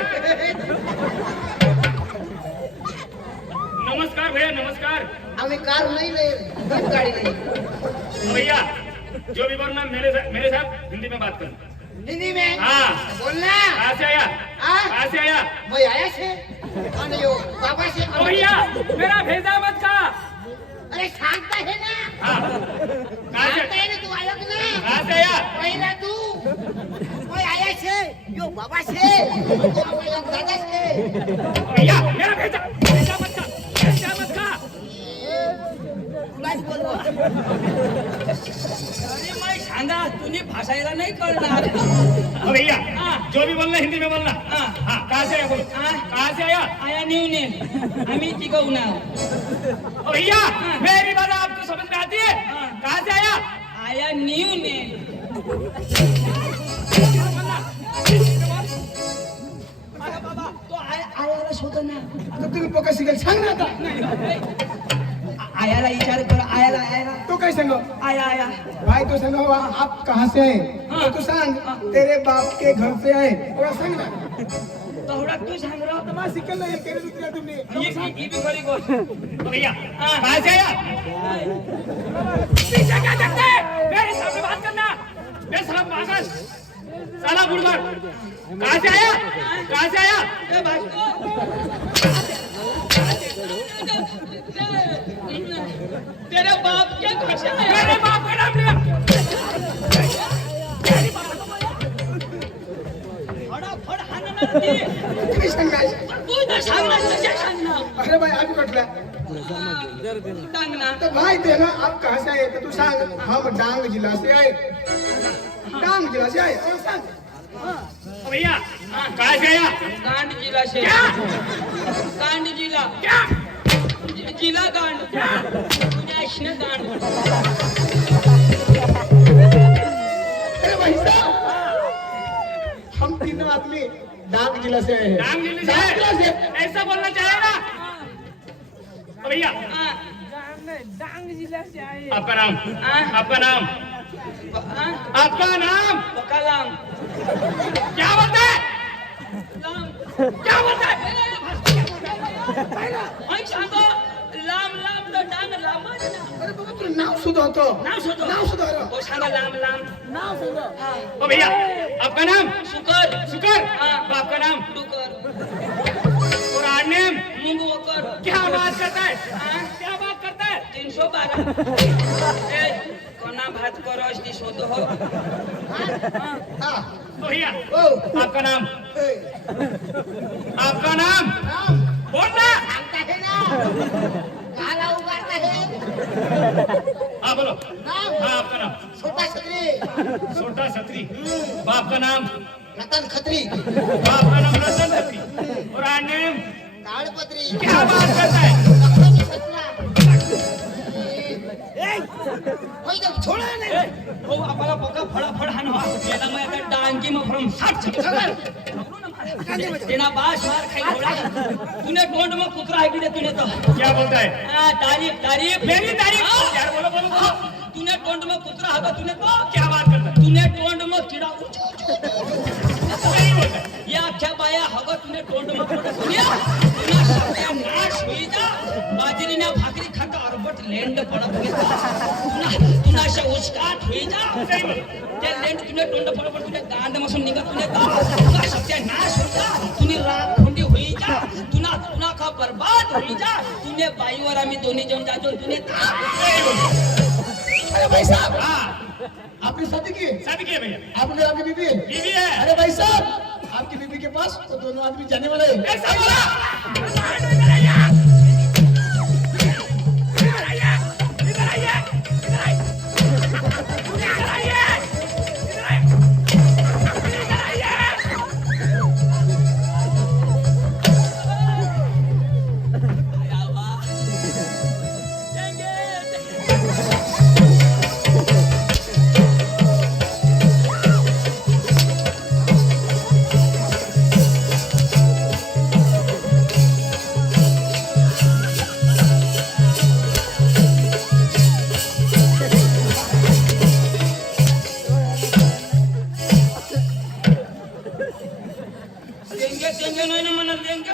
नमस्कार भैया नमस्कार आम्ही कार नहीं ले जीप गाड़ी नहीं भैया जो भी बोलना मेरे साथ हिंदी में बात करना हिंदी में हाँ बोलना कहाँ से आया हाँ? कहाँ से आया मैं आया से और यो बाबा से ओ भैया मेरा भेजा मत का अरे सांगता है ना हाँ कहाँ से सांगता है ना तू आयो कि ना कहाँ से आया पहिला तू मैं आया से यो बाबा से तो आपल्या दादा से भैया मेरा भेजा मत का तुलाच बोलवा अरे मैं सांगा तुने भाषायला नाही कळणार ओ भैया हाँ. जो भी बोलना हिंदी में बोलना हाँ. हाँ कहाँ से आया बोलो हाँ. कहाँ से आया आया निवने आम्ही तिघवना ओ भैया मेरी बात आपको समझ में आती है हाँ. कहाँ से आया आया निवने बाबा तो आयाला शोध ना आता तुम्ही पोका शिकेल सांग ना आता आयाला विचार कर आयाला तो काय सांग आया भाई तो सांग आप कहाँ से आए हाँ. तो तू सांग तेरे बाप के घर से आए थोड़ा सांग ना तेवढा तू सांग रहा आता मला शिकेल नाही केलं दुसऱ्या तुम्ही ये भी खरी गोष्ट ओ भैया हाँ. कहाँ से आया पीछे क्या देखते हैं मेरे सामने बात करना मेरे सामने पागल साला बुड़बक कहाँ से आया कहाँ से आया ए भास्को तेरे बाप के घर से आया मेरे बाप का नाम लिया फटाफट हाणणार ती तुम्ही सांगायचं तू इथं सांगणार कशा सांगणार अरे भाई आप कटला सांग ना तो भाई ते ना आप कहाँ से आए तो तू सांग हम डांग जिला से आए डांग जिला से आए और सांग ओ भैया कहाँ से आया गांड जिला से क्या गांड जिला क्या जिला गांड नॅशनल गांड अरे भाई साहब हम तीनों आदमी डांग जिला से आए हैं नाम लेने से डांग जिला से है ऐसा बोलना चाहिए ना ओ भैया आपका नाम आपका नाम आपका नाम कलाम क्या बोलते हैं लाम क्या बोलते हैं मैं सांगो लाम लाम तो डांग लाम अरे बाबा तुला नाव सुद्धा होतं नाव सुद्धा नाव सुद्धा होतं. तो सांगा लाम लाम नाव सुद्धा ओ भैया आपका नाम सुकर सुकर हाँ. आपका नाम डुकर और नेम मुंगू वकर क्या बात करता है हाँ. क्या बात करता है 312 ए कोना भात करो असती शोध हो हाँ ओ भैया ओ आपका नाम ए, आपका नाम नाम बोलना सांगता है ना काला उगाड़ता है हाँ बोलो नाम हाँ आपका नाम छोटा छतरी छोटा छतरी बाप का नाम रतन खत्री बाप का नाम रतन छतरी और नेम ताड़पत्री क्या बात करता है लखनऊ सतरा कोई तो छोड़ा नहीं हो आपला पक्का फळाफळ हाणवा याला मैं आता डांगी में फ्रॉम 60 तेना बास मार खाई घोड़ा तूने डोंड में कुतरा है कि तूने तो क्या बोलता है हाँ, तारीफ मेरी तारीफ हाँ. यार बोलो बोलो बोलो तूने डोंड में कुतरा है तूने तो क्या बात करता है तूने डोंड में कीड़ा सही बोलता है या क्या बाया हगो तूने डोंड में पड़ा सुनिया तुना सगळ्या नाश होई जा बाजरीना भाकरी खाता अरबट लेंड पडा तुना अशा उचकाट होई जा सही बोलता ते लेंड तुने डोंड पडा तुने गांड मसून निघा तुने तुना सगळ्या नाश होई जा तुने राख खोंडी होई जा तुना का बर्बाद होई जा तूने बाईवर आम्ही दोन्ही जण जातो तूने अरे भाई साहब हाँ आपने शादी की शादी किया भैया आपने आपकी बीवी है बीवी है अरे भाई साहब आपकी बीवी के पास तो दोनों आदमी जाने वाले हैं ऐसा बोला देंगे नाही ना म्हणत देंगे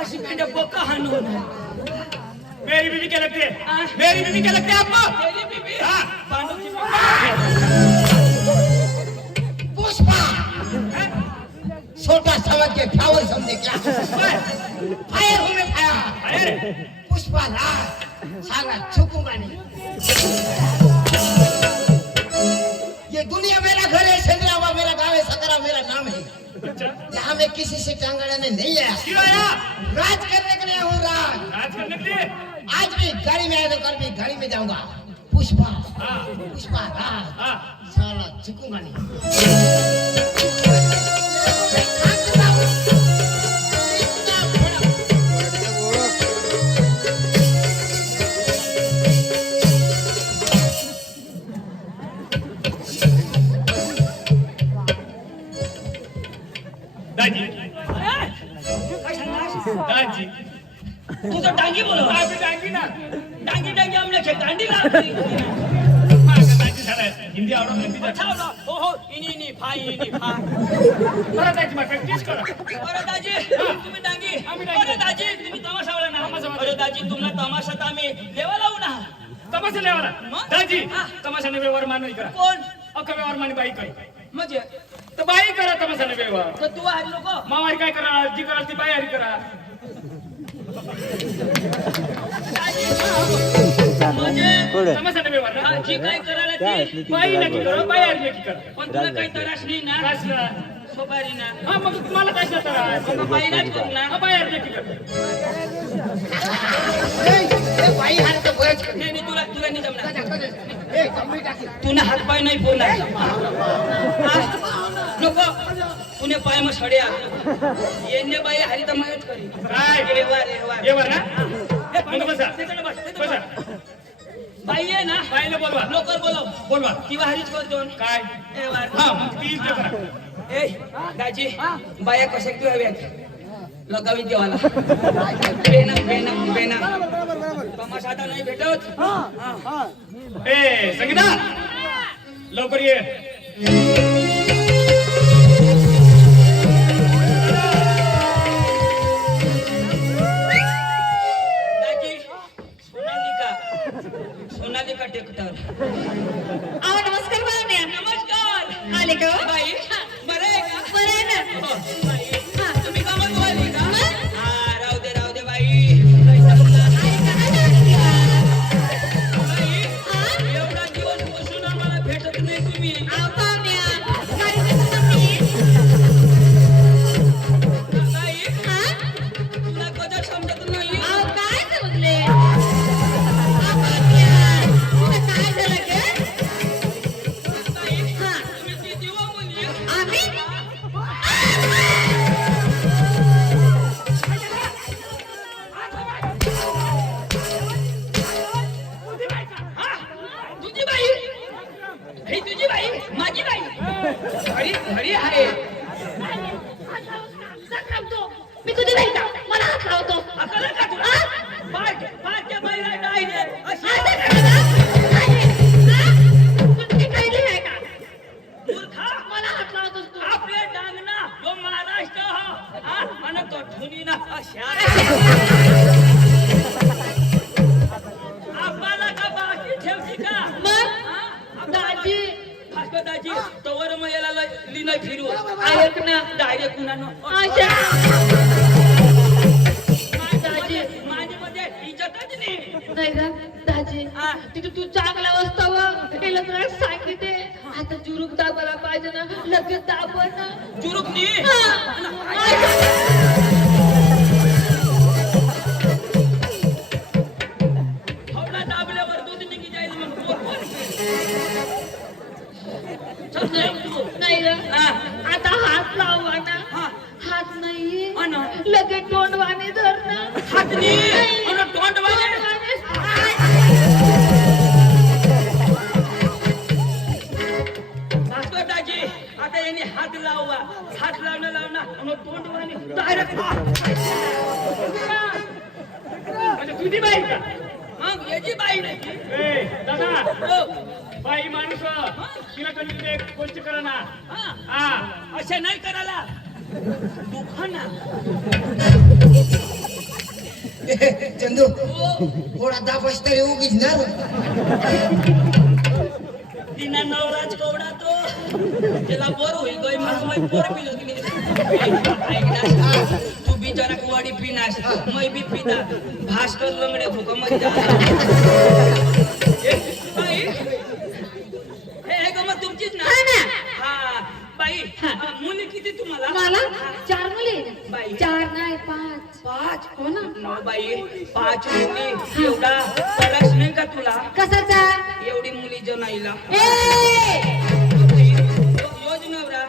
अशी मेंढ्या बोका हाणून मेरी बीवी क्या लगती है हाँ। मेरी बीवी क्या लगती है आपको तेरी बीबी हाँ। पांडुची पुष्पा छोटा समझ के फ्लावर समझे क्या फायर होने फायर अरे पुष्पा राज साला झुकूंगा नहीं ये दुनिया मेरा घर है चंद्रावा मेरा गांव है सकरा मेरा नाम है यहाँ मैं किसी से टांगड़ाने नहीं आया क्यों आया राज करने के लिए हूँ राज राज करने के लिए आज भी गाड़ी में आया तो कल भी गाड़ी में जाऊंगा पुष्पा हाँ पुष्पा राज हाँ साला झुकूंगा नहीं दाजी दाजी तू तर डांगी बोल आपली डांगी ना डांगी डांगी आमल्या दांडी लागली माझं दाजी झालं हिंदी आवडत नाही दाजी हो हो इनी फाय बरं दाजी मग प्रॅक्टिस करा अरे दाजी तुम्ही डांगी आम्ही डांगी. अरे दाजी तुम्ही तमाशावाला ना तमाशावाला. अरे दाजी तुम्हाला तमाशात आम्ही देवा लावू ना तमाशा लेवाला मग? दाजी हा. तमाशाने व्यवहार मान नाही करा कोण अख्खा व्यवहार मानी बाई करी म्हणजे तर बाई करा तमाशाने व्यवहार तर तू आहे लोक मावारी काय करा जी कराल ती बाई हरी करा म्हणजे तमाशाने व्यवहार ना जी काय करायला ती बाई नक्की करा बाई हरी नक्की करा पण तुला काही त्रास नाही ना कसला सोपारी ना हा मग तुम्हाला काय तर मग बाईलाच करू ना हा बाई हरी नक्की करा भाई हाथ तो बच नाही नाही, तुला तुला नाही जमणार ए कमी टाकी तुला हात पाय नाही बोलणार नको तुने पाय मग सड्या येणे बाई हरी तर मदत करी काय व्यवहार व्यवहार ना हे मग बसा. तिकडे बस, तिकडे बसा. बस. बाई आहे ना बाईला बोलवा लवकर बोलव बोलवा ती हरीच करतो काय व्यवहार हा मग ती इथे करा ए दाजी बाया कशा किती हव्यात लगावी देवाला बेना तमाशा आता नाही भेटत ए संगीता लवकर ये दाजी सोनालिका टेक्टर नमस्कार पाहुण्या नमस्कार आले का बाई बरं आहे का बरं आहे ना हो, बाई, तुम्ही कामात बोलली का मग? हा राहू दे बाई बाई एवढा दिवस बसून आम्हाला भेटत नाही तुम्ही अहो, पाहुण्या गाडी कसं जमली? बाई हा? तुला कदर समजत नाही अहो, काय समजले अहो, पाहुण्या, तुला काय झालं ग? बाई हा. तुम्ही ती दिवा मुली आम्ही हा? तुझी बाई ही तुझी बाई माझी बाई घरी आहे मी तुझी नाही का मला हात लावतो अकल का तुला पाठ बाईला डायले अशी असं करा ना? आहे. हा? तुझी काही आहे का मूर्खा मला हात लावतोस तू आपले डांगना जो महाराष्ट्र हा आणि तो ठुनी ना अशा आपल्याला का बाकी ठेवती का मग हा? दाजी दाजी तवर मग याला लिहिलं फिरू ऐक ना. डायरेक्ट कुणानो आशा. माझ्यामध्ये इज्जतच नाही. नाही का दाजी हा. तिथे तू चांगला वाजतावा हे लग्नाला सांगितले आता जुरूक दाबायला पाहिजे ना लगेच दाबव ना. जुरूक नी हवडा दाबल्यावर दूध निघी जाईल मग बोल. चल तू. नाही रे. हा. आता हात लावा ना. हा. हात नाहीये हा ना. लगेच तोंडवाने धर ना. हात नी आणि तोंड वाले. भास्कर दाजी आता यांनी हात लावा. हात लावणं आणि तोंड वाले डायरेक्ट अच्छा तुझी बाई का मग याची बाई नाही. ए दादा हो. बाई माणूस तिला कधी ते गोष्ट करा ना हा. हा असे नाही करायला दुखाना. चंदू थोडा दाबस तरी उगीच ना तिना नवराज कवडा तो त्याला बर होईल गय मला माहिती पोर पिलो की नाही. तू बिचारा कुवाडी पिनास मै बी पिता भास्कर लंगडे भुका मध्ये हे गमत तुमचीच ना. हा ना. हा बाई मुली किती तुम्हाला. मला 4 मुली बाई. 4 नाही 5. 5 हो ना. नऊ बाई 5 मुली एवढा तरस नाही का तुला. कसाचा एवढी मुली जनाईला ए योज नवरा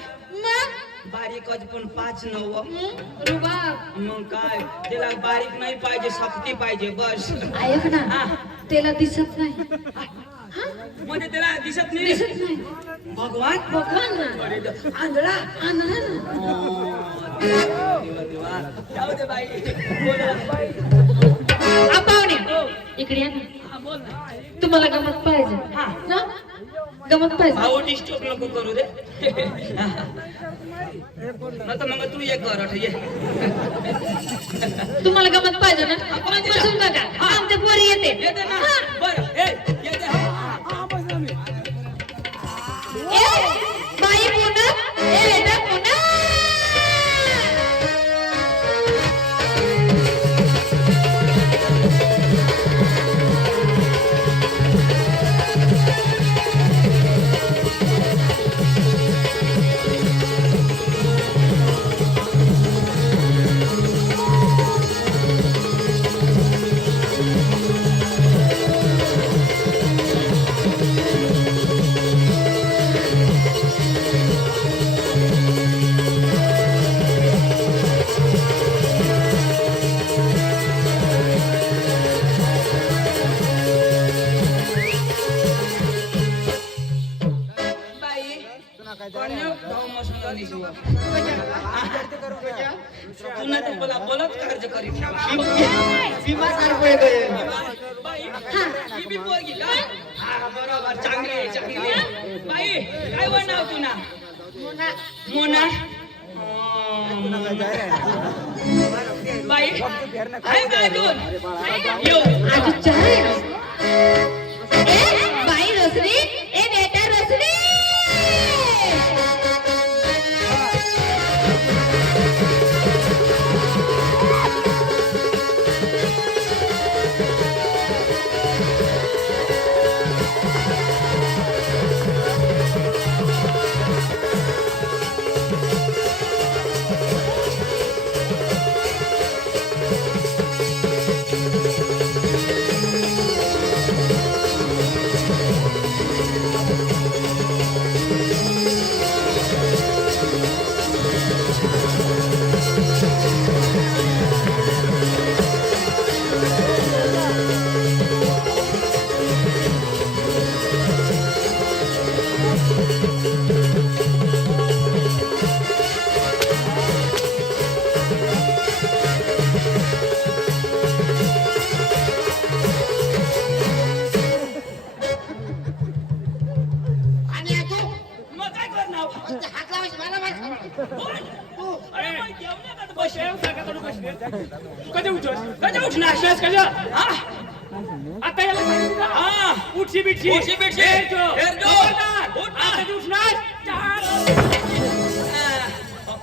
मग बारीकच पण 5 9. रुबाब मग काय त्याला बारीक नाही पाहिजे सक्ती पाहिजे बस. ऐक ना हा. त्याला दिसत नाही. हा? म्हणजे त्याला दिसत नाही. दिसत नाही भगवान भगवान ना आंधळा. आंधळा ना. देवा, देवा. जाऊ दे बाई बोला. पाहुणे इकडे या ना. हा, बोल ना. तुम्हाला गमत पाहिजे हा. ना गमत पाहिजे. भाऊ डिस्टर्ब नको करू दे. न तर मग तू ये कर ये. तुम्हाला गमत पाहिजे ना पाहिजे ना. बसून बघा आमच्या पोरी येते येते ना हा. बरं येते. ए बाई पुन्हा ए बेटा पुन्हा तुला तर मला बोलत कार्य करीत पोरगी का हा बरोबर चांगली चांगली बाई काय नाव तुला मोना बाई काय काय अजून येऊ आज चहा ए बाई रसरी ए बेटा रसरी कधी उठणार आता याला सांगितलं हा उठशी बिठशी उठशी बिठशी. हेर जो. हेर जो. आता उठणार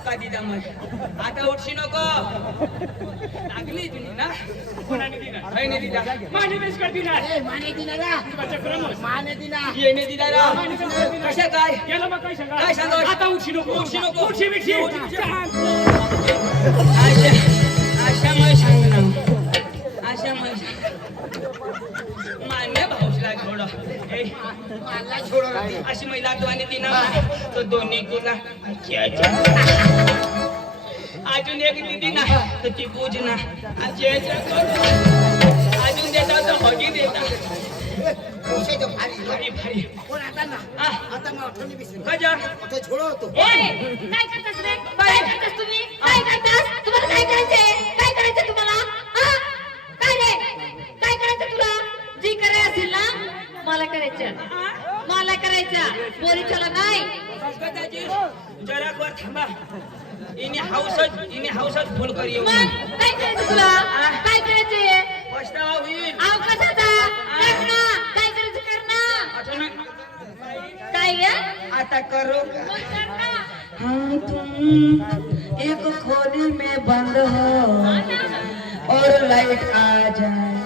धोका दिला मग आता उठशी नको लागली तुम्ही ना कोणाने दिला नाही दिला माने बेस करती ना ए, माने दिना रा. क्रमच माने दिना. येणे दिला रा कशा काय गेला मग काय सांगा काय सांगा? आता उठशी नको उठशी नको. उठशी बिठशी अशामुळे सांग ना अशामुळे मान्य भाऊसला थोडं मला छोडो रा. अशी महिला दोन्ही दिना तो दोन्ही गुना अजून एक दिदी ना तर ती पूज ना अजून देता तर हगी देता पैसे तो भारी. भारी भारी पण आता ना हा. आता मला आठवणी बिसरली. गजा आता छोडो होतो. काय करतास रे काय करतास तुम्ही काय करतास तुम्हाला काय करायचंय तुम्हाला हा? काय रे काय करायचं तुला जी करायचं असेल ना मला करायचं पोरीच्याला नाही गजाजी जरा वर थांबा इने हाऊसच फोन कर येऊ मग काय करायचं तुला काय करायचंय पछतावा होईल आव कशाचा कर ना काय करायचं कर ना आठवण काय ग आता करो का मग कर ना हम तुम एक खोली में बंद हो और लाइट आ जाए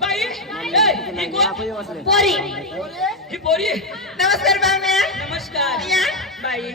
बाई ही कोण? पोरी ही पोरी नमस्कार बाय नमस्कार या. बाई